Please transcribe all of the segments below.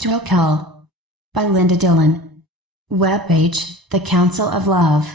Djwhal by Linda Dillon. Webpage, The Council of Love.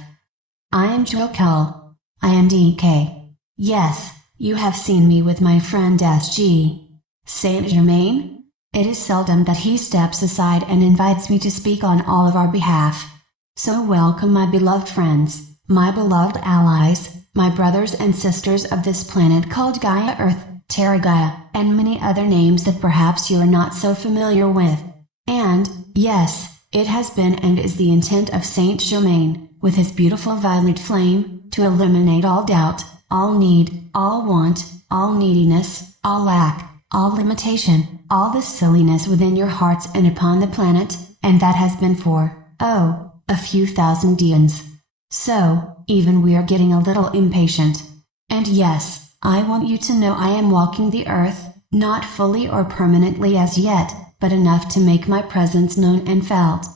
I am Djwhal. I am DK. Yes, you have seen me with my friend SG. Saint Germain? It is seldom that he steps aside and invites me to speak on all of our behalf. So welcome my beloved friends, my beloved allies, my brothers and sisters of this planet called Gaia Earth, Terra Gaia, and many other names that perhaps you are not so familiar with. And, yes, it has been and is the intent of Saint Germain, with his beautiful violet flame, to eliminate all doubt, all need, all want, all neediness, all lack, all limitation, all the silliness within your hearts and upon the planet, and that has been for, a few thousand eons. So, even we are getting a little impatient. And yes, I want you to know I am walking the earth, not fully or permanently as yet, but enough to make my presence known and felt.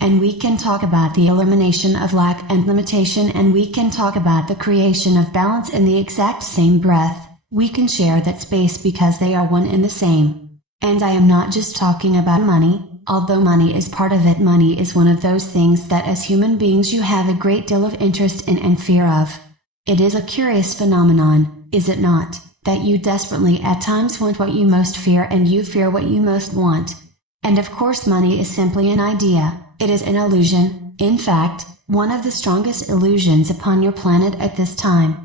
And we can talk about the elimination of lack and limitation, and we can talk about the creation of balance in the exact same breath. We can share that space because they are one and the same. And I am not just talking about money, although money is part of it. Money is one of those things that as human beings you have a great deal of interest in and fear of. It is a curious phenomenon, is it not, that you desperately at times want what you most fear and you fear what you most want. And of course money is simply an idea, it is an illusion, in fact, one of the strongest illusions upon your planet at this time.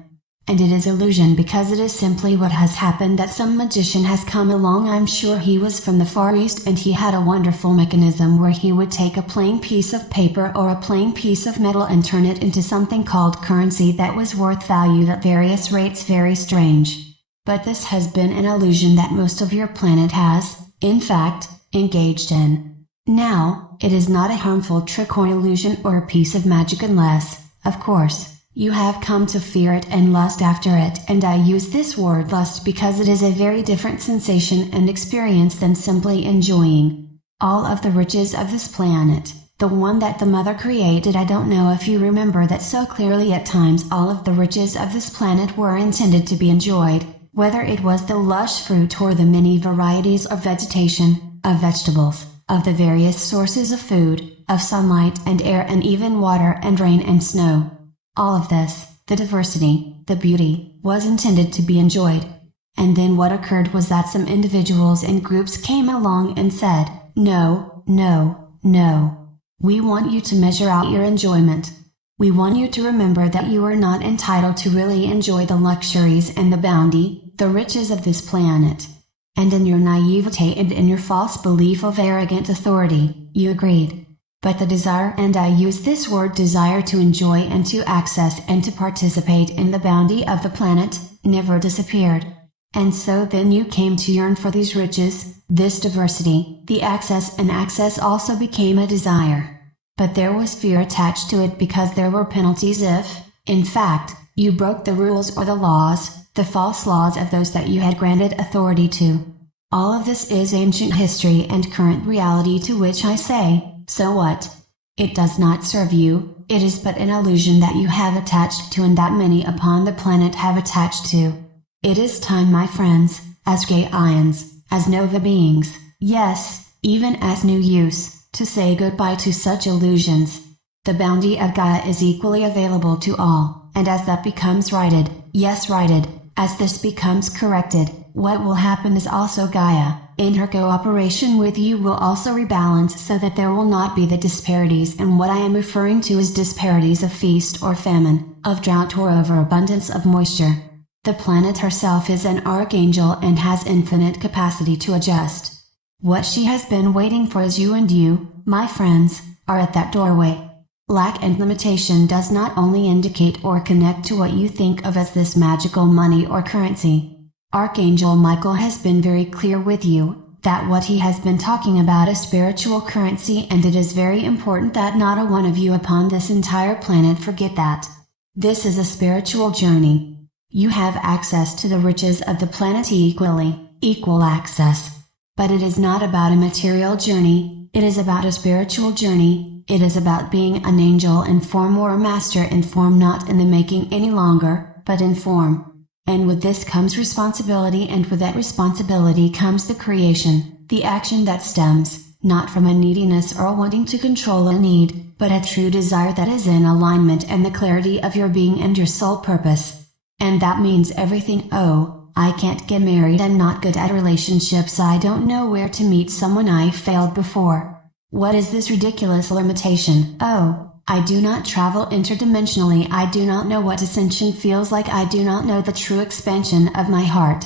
And it is illusion because it is simply what has happened that some magician has come along. I'm sure he was from the Far East and he had a wonderful mechanism where he would take a plain piece of paper or a plain piece of metal and turn it into something called currency that was worth valued at various rates. Very strange. But this has been an illusion that most of your planet has, in fact, engaged in. Now, it is not a harmful trick or illusion or a piece of magic unless, of course, you have come to fear it and lust after it. And I use this word lust because it is a very different sensation and experience than simply enjoying all of the riches of this planet, the one that the Mother created. I don't know if you remember that so clearly. At times all of the riches of this planet were intended to be enjoyed, whether it was the lush fruit or the many varieties of vegetation, of vegetables, of the various sources of food, of sunlight and air and even water and rain and snow. All of this, the diversity, the beauty, was intended to be enjoyed. And then what occurred was that some individuals and groups came along and said, no, no, no. We want you to measure out your enjoyment. We want you to remember that you are not entitled to really enjoy the luxuries and the bounty, the riches of this planet. And in your naivete and in your false belief of arrogant authority, you agreed. But the desire, and I use this word desire, to enjoy and to access and to participate in the bounty of the planet, never disappeared. And so then you came to yearn for these riches, this diversity, the access, and access also became a desire. But there was fear attached to it because there were penalties if, in fact, you broke the rules or the laws, the false laws of those that you had granted authority to. All of this is ancient history and current reality, to which I say, so what? It does not serve you, it is but an illusion that you have attached to and that many upon the planet have attached to. It is time, my friends, as gay ions, as nova beings, yes, even as new use, to say goodbye to such illusions. The bounty of Gaia is equally available to all, and as that becomes righted, yes righted, as this becomes corrected, what will happen is also Gaia, in her cooperation with you, will also rebalance so that there will not be the disparities. And what I am referring to is disparities of feast or famine, of drought or overabundance of moisture. The planet herself is an archangel and has infinite capacity to adjust. What she has been waiting for is you, and you, my friends, are at that doorway. Lack and limitation does not only indicate or connect to what you think of as this magical money or currency. Archangel Michael has been very clear with you, that what he has been talking about is spiritual currency, and it is very important that not a one of you upon this entire planet forget that. This is a spiritual journey. You have access to the riches of the planet equally, equal access. But it is not about a material journey, it is about a spiritual journey. It is about being an angel in form or a master in form, not in the making any longer, but in form. And with this comes responsibility, and with that responsibility comes the creation, the action that stems, not from a neediness or wanting to control a need, but a true desire that is in alignment and the clarity of your being and your soul purpose. And that means everything. Oh, I can't get married, I'm not good at relationships, I don't know where to meet someone, I failed before. What is this ridiculous limitation? Oh, I do not travel interdimensionally, I do not know what ascension feels like, I do not know the true expansion of my heart.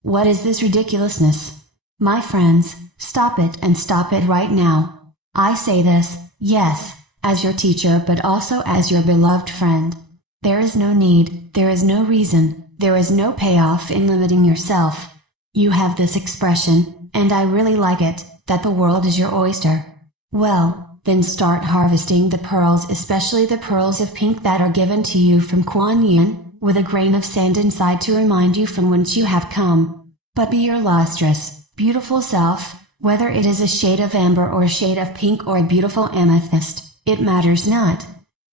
What is this ridiculousness? My friends, stop it, and stop it right now. I say this, yes, as your teacher but also as your beloved friend. There is no need, there is no reason, there is no payoff in limiting yourself. You have this expression, and I really like it, that the world is your oyster. Well, then start harvesting the pearls, especially the pearls of pink that are given to you from Kuan Yin, with a grain of sand inside to remind you from whence you have come. But be your lustrous, beautiful self, whether it is a shade of amber or a shade of pink or a beautiful amethyst, it matters not.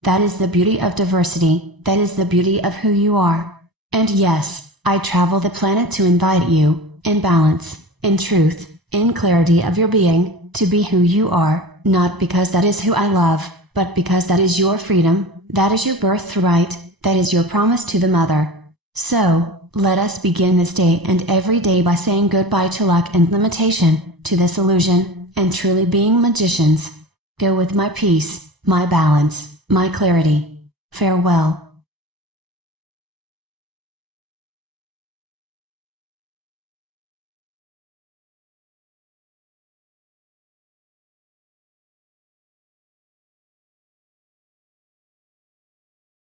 That is the beauty of diversity, that is the beauty of who you are. And yes, I travel the planet to invite you, in balance, in truth, in clarity of your being, to be who you are. Not because that is who I love, but because that is your freedom, that is your birthright, that is your promise to the mother. So, let us begin this day and every day by saying goodbye to lack and limitation, to this illusion, and truly being magicians. Go with my peace, my balance, my clarity. Farewell.